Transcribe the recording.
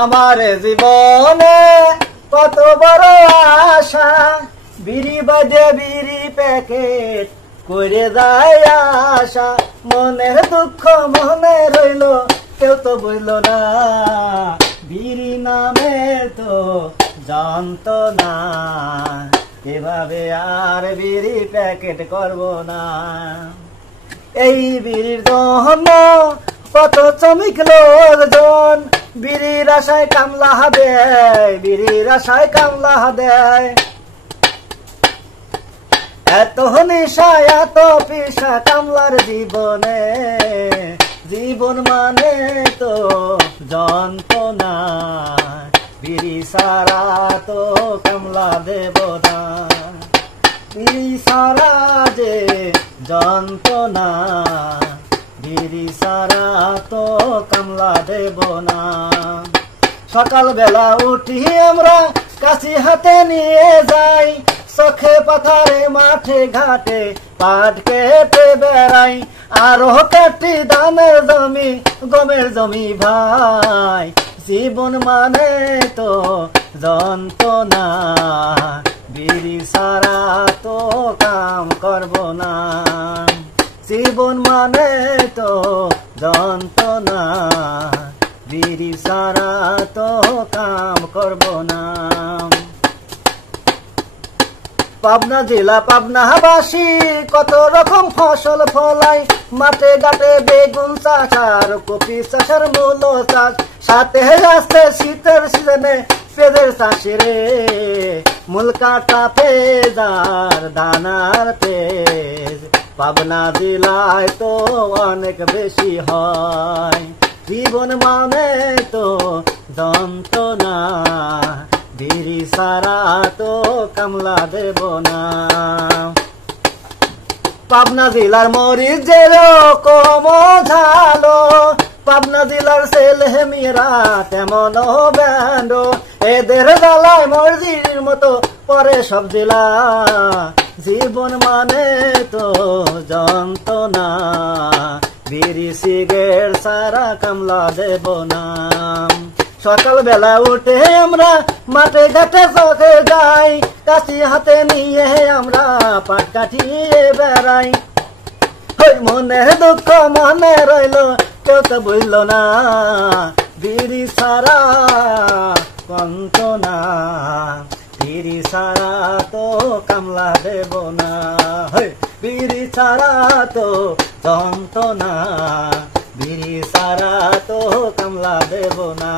আমার জীবনে কত বড় আশা, বিড়ি বাদে বিড়ি প্যাকেট করে যায় আশা। মনের দুঃখ মনে রইল, কেউ তো বইল না, বিড়ি নামে তো জানতো না। এভাবে আর বিড়ি প্যাকেট করব না। এই বিড়ির জন্য কত শ্রমিক লোকজন বিড়ির আশায় কামলা দেয়, বিড়ির আশায় কামলা দেয়। এত নেশা এত পেশা কামলার জীবনে, জীবন মানে তো যন্ত্রণা। বিড়ি সারা তো কামলা দেব না, বিড়ি সারা যে যন্ত্রণা। বিড়ি সারা তো কামলা দেব না। সকালবেলা উঠি আমরা কাশি হাতে নিয়ে যাই, চোখে পাথারে মাঠে ঘাটে পাট কেটে বেড়াই। আরো কাটি ধানের জমি গমের জমি ভাই, জীবন মানে তো যন্ত্রণা। বিড়ি সারা তো কাম করব না, জীবন মানে তো যন্ত্রণা। বিড়ি সারা তো কাম করব না। পাবনা জেলা পাবনাবাসী কত রকম ফসল ফলাই, মাঠে ঘাটে বেগুন চাষ আর কপি চাষের মূল চাষ। সাথে আসছে শীতের সিজনে পেঁয়াজের চাষে রে, মূল কাটা পেঁয়াজ দানার পেঁয়াজ। পাবনা জেলায় তো অনেক বেশি হয়, জীবন মানে তো যন্ত্রণা। বিড়ি সারা তো কামলা দেব না। পাবনা জেলার মরিচ যেরকম ঝালো, পাবনা জেলার ছেলে মেয়েরা তেমন ব্যান্ড। এদের জ্বালায় মর্জির মতো পরে সব জেলা, জীবন মানে তো যন্ত্রণা। বিড়ি সিগারেট সারা কামলা দেব না। সকালবেলা উঠে আমরা মাঠে ঘাটে চোখে যাই, কাশি হাতে নিয়ে আমরা পাট কাটিয়ে বেড়াই। মনের দুঃখ মনে রইল, কেউ তো বইল না, বিড়ি সারা যন্ত্রণা। বিড়ি সারা তো কামলা দেব না, বিড়ি সারা তো যন্ত্রণা। বিড়ি সারা তো কামলা দেব না।